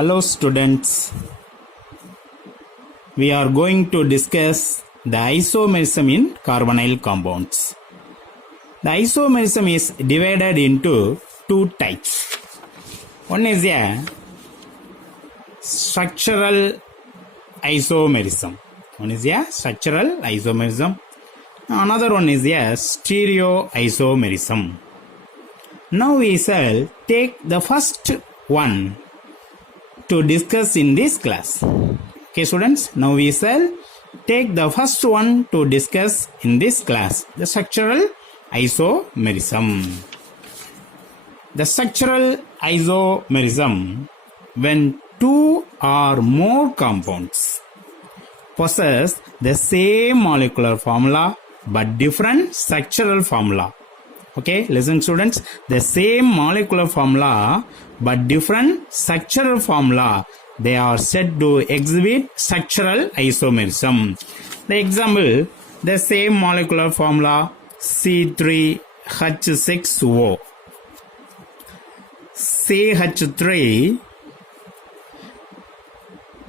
Hello students, we are going to discuss the isomerism in carbonyl compounds. The isomerism is divided into two types. One is a structural isomerism. Another one is a stereoisomerism. Now we shall take the first one to discuss in this class. Okay students, now we shall take the first one to discuss in this class, the structural isomerism. The structural isomerism, when two or more compounds possess the same molecular formula but different structural formula. Okay, listen students, the same molecular formula but different structural formula, they are said to exhibit structural isomerism. The example, the same molecular formula C3H6O, CH3,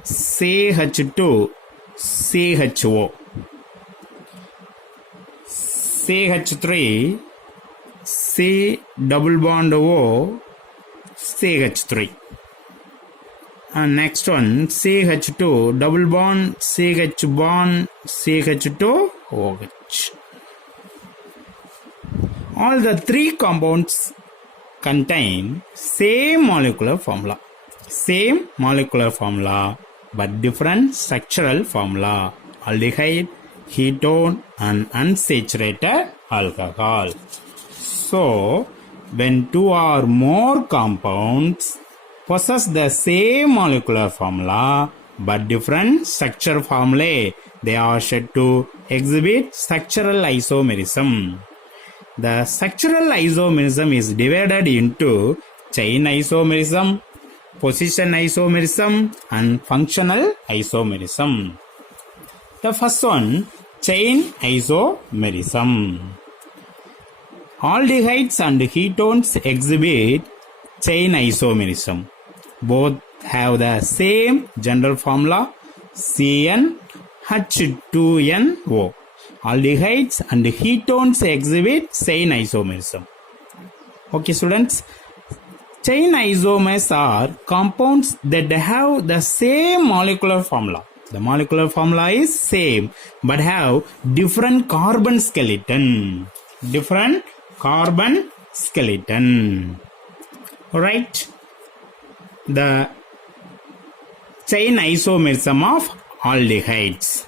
CH2, CHO, CH3, C double bond O, CH3, and next one CH2 double bond CH bond CH2 OH. All the three compounds contain same molecular formula but different structural formula: aldehyde, ketone and unsaturated alcohol. So, when two or more compounds possess the same molecular formula but different structural formulae, they are said to exhibit structural isomerism. The structural isomerism is divided into chain isomerism, position isomerism and functional isomerism. The first one, chain isomerism. Aldehydes and ketones exhibit chain isomerism. Both have the same general formula CnH2nO. Aldehydes and ketones exhibit chain isomerism. Okay students, chain isomers are compounds that have the same molecular formula. The molecular formula is same but have different carbon skeleton. Alright, the chain isomerism of aldehydes.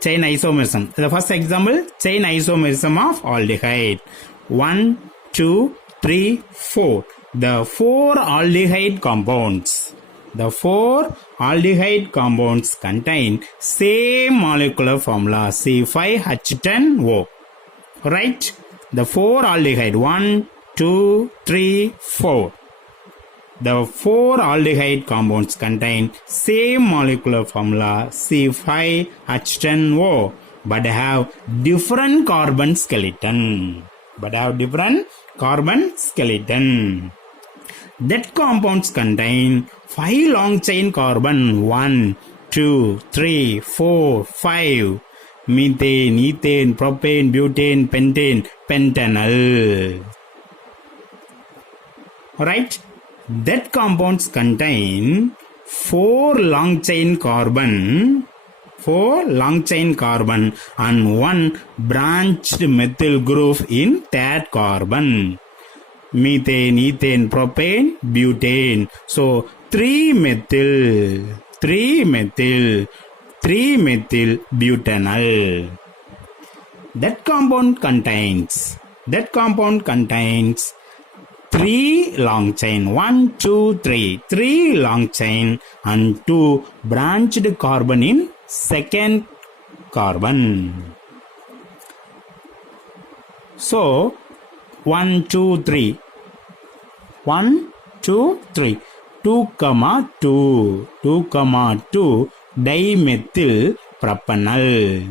Chain isomerism. The first example, chain isomerism of aldehyde. 1, 2, 3, 4. The four aldehyde compounds contain same molecular formula C5H10O. Right? The four aldehyde 1, 2, 3, 4. The four aldehyde compounds contain same molecular formula C5H10O but have different carbon skeleton. That compounds contain 5 long chain carbon 1, 2, 3, 4, 5. Methane, ethane, propane, butane, pentane, pentanol. Right? That compounds contain 4 long chain carbon and 1 branched methyl group in that carbon. Methane, ethane, propane, butane. So 3-methyl butanol. That compound contains 3 long chain, 1, 2, 3, 3 long chain and 2 branched carbon in second carbon. So 1, 2, 3, 2, 2 dimethyl propanol.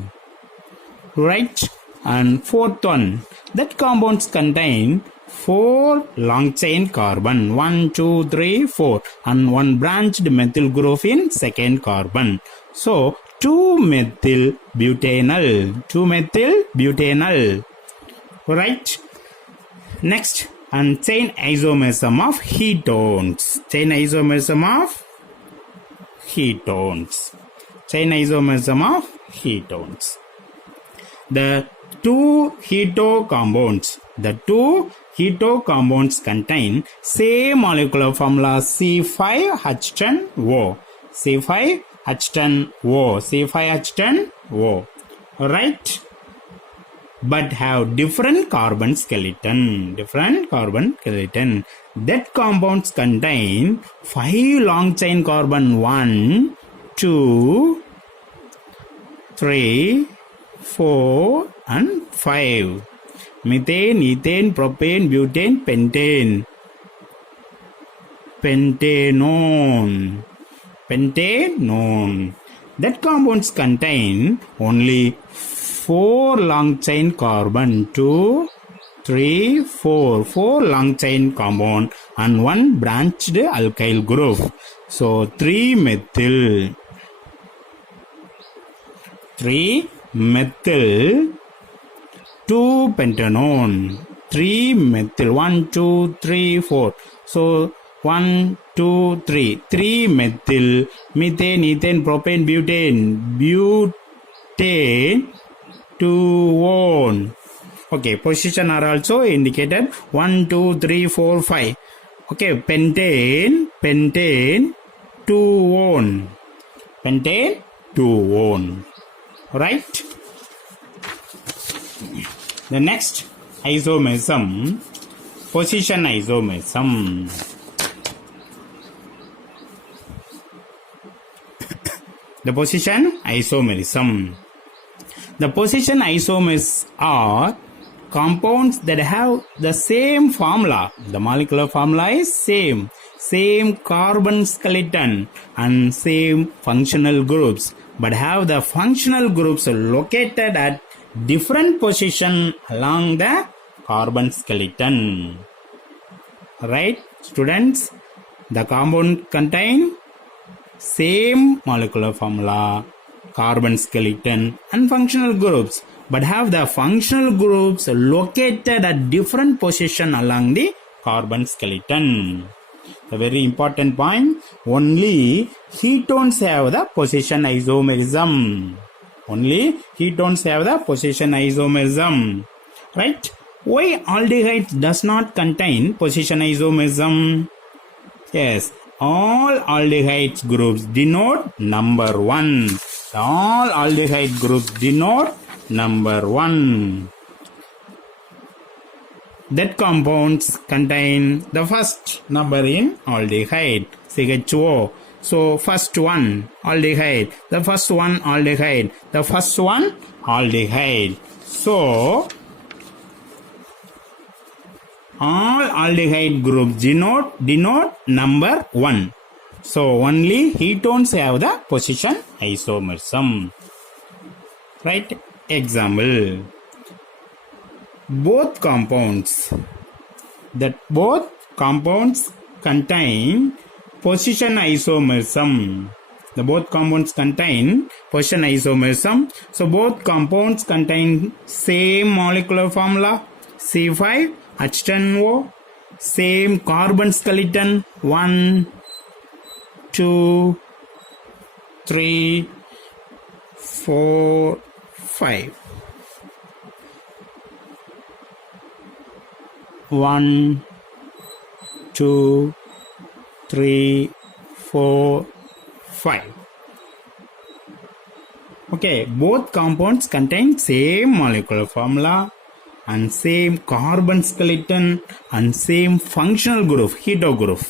Right? And fourth one, that compounds contain 4 long chain carbon, 1, 2, 3, 4, and 1 branched methyl group in second carbon. So 2-methyl butanol, 2-methyl butanol, right? Next, and chain isomerism of ketones, chain isomerism of ketones, chain isomerism of ketones. The two keto compounds contain same molecular formula C5H10O, C5H10O, right? But have different carbon skeleton. That compounds contain 5 long chain carbon, 1, 2, 3, 4, and 5. Methane, ethane, propane, butane, pentane. Pentanone. That compounds contain only 4 long chain carbon, 2, 3, 4. 4 long chain compound and 1 branched alkyl group. So 3-methyl 2-pentanone, 3-methyl, 1, 2, 3, 4. So 1, 2, 3, 3-methyl, methane, ethane, propane, butane, 2-one. Okay, position are also indicated 1, 2, 3, 4, 5. Okay, pentane, 2-one. Pentane, 2-one. Right? The next isomerism, position isomerism. The position isomerism. The position isomers are compounds that have the same formula. The molecular formula is same carbon skeleton and same functional groups, but have the functional groups located at different position along the carbon skeleton. Right, students? The compound contain same molecular formula, carbon skeleton, and functional groups, but have the functional groups located at different position along the carbon skeleton. A very important point, only ketones have the position isomerism. Right? Why aldehyde does not contain position isomerism? Yes, all aldehyde groups denote number 1. All aldehyde groups denote number 1. That compounds contain the first number in aldehyde, CHO. So first one aldehyde, the first one aldehyde, the first one aldehyde. So all aldehyde groups denote number 1. So only ketones have the position isomerism. Right? Example. Both compounds contain position isomerism. The both compounds contain position isomerism. So both compounds contain same molecular formula, C5H10O, same carbon skeleton, 1, 2, 3, 4, 5. 1, 2, 3, 4, 5. Okay, both compounds contain same molecular formula and same carbon skeleton and same functional group, keto group.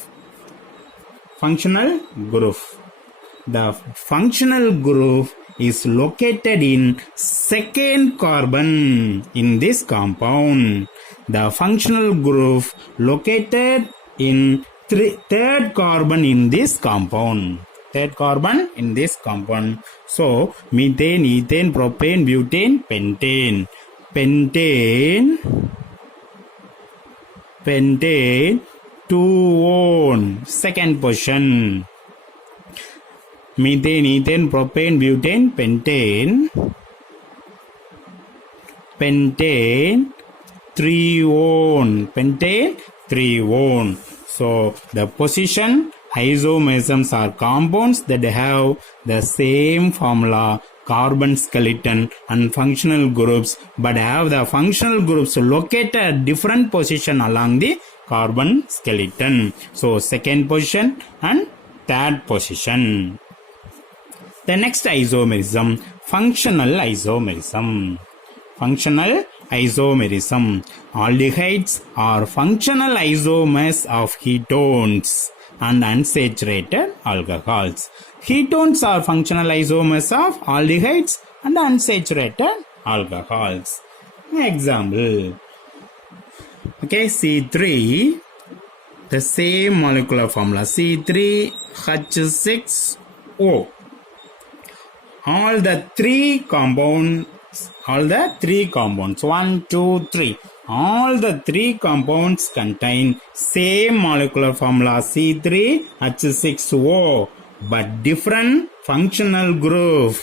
Functional group. The functional group is located in second carbon in this compound. The functional group located in third carbon in this compound. So methane, ethane, propane, butane, pentane. Pentane pentane, 2-one. Second position. Methane, ethane, propane, butane, pentane. Pentane, 3-one. Pentane, 3-one. So the position isomerisms are compounds that have the same formula, carbon skeleton and functional groups, but have the functional groups located at different position along the carbon skeleton. So second position and third position. The next isomerism, functional isomerism. Functional isomerism. Aldehydes are functional isomers of ketones and unsaturated alcohols. Ketones are functional isomers of aldehydes and unsaturated alcohols. Example. Okay, C3, the same molecular formula, C3H6O. All the three compounds, 1, 2, 3, all the three compounds contain same molecular formula C3H6O, but different functional group.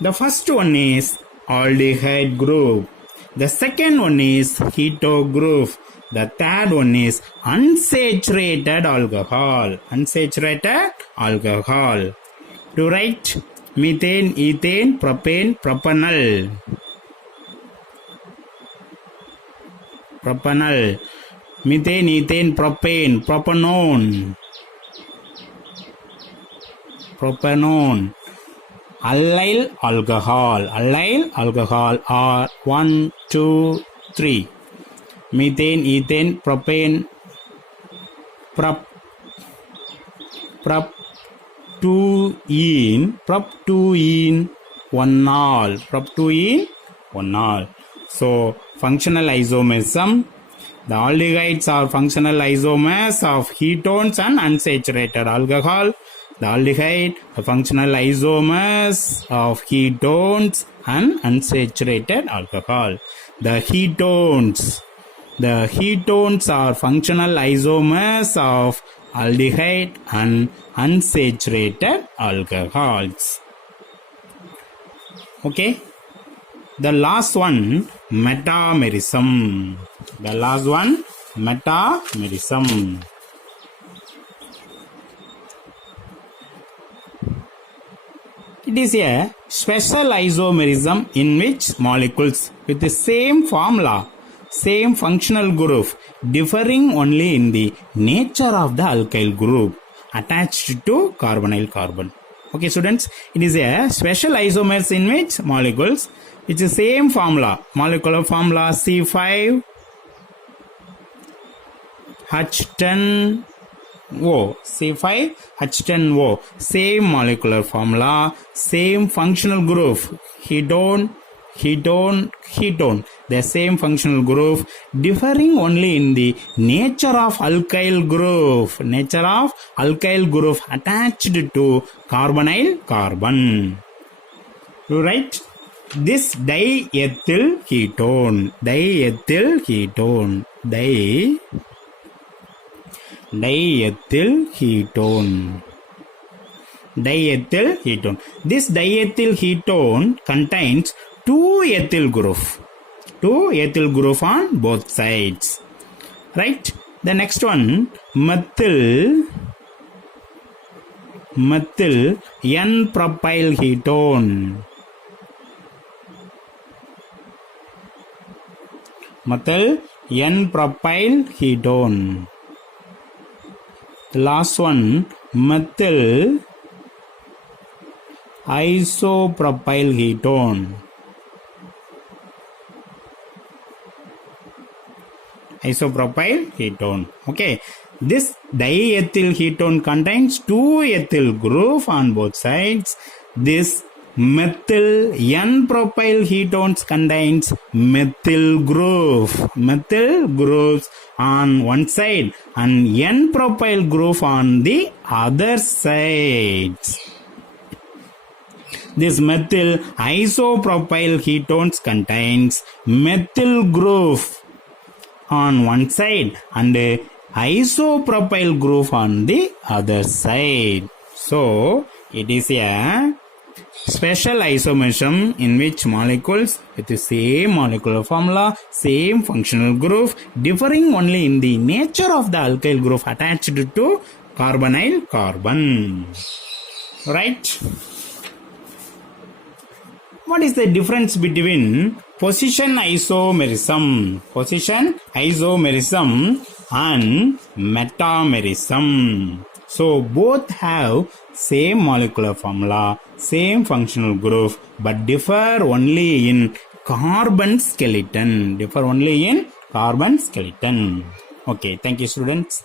The first one is aldehyde group. The second one is keto group. The third one is unsaturated alcohol. To write, methane, ethane, propane, propanol. Methane, ethane, propane, propanone. Allyl alcohol are 1, 2, 3. Methane, ethane, propane, prop2ene, 1-all. So functional isomerism. The aldehydes are functional isomers of ketones and unsaturated alcohol. The aldehyde, the functional isomers of ketones and unsaturated alcohol. The ketones are functional isomers of aldehyde and unsaturated alcohols. Okay. The last one, metamerism. It is a special isomerism in which molecules with the same formula, same functional group, differing only in the nature of the alkyl group attached to carbonyl carbon. Okay, students, it is a special isomers in which molecules with the same formula, molecular formula C5H10O, same molecular formula, same functional group, ketone, the same functional group, differing only in the nature of alkyl group attached to carbonyl carbon. To write, this diethyl ketone. This diethyl ketone contains two ethyl group on both sides. Right? The next one, methyl N-propyl ketone. The last one, methyl isopropyl ketone. Okay. This diethyl ketone contains two ethyl groups on both sides. This methyl N-propyl ketones contains methyl groups on one side and N-propyl group on the other side. This methyl isopropyl ketones contains methyl group on one side and isopropyl group on the other side. So it is a special isomerism in which molecules with the same molecular formula, same functional group, differing only in the nature of the alkyl group attached to carbonyl carbon. Right? What is the difference between position isomerism and metamerism? So both have same molecular formula, same functional group, but differ only in carbon skeleton. Okay, thank you students.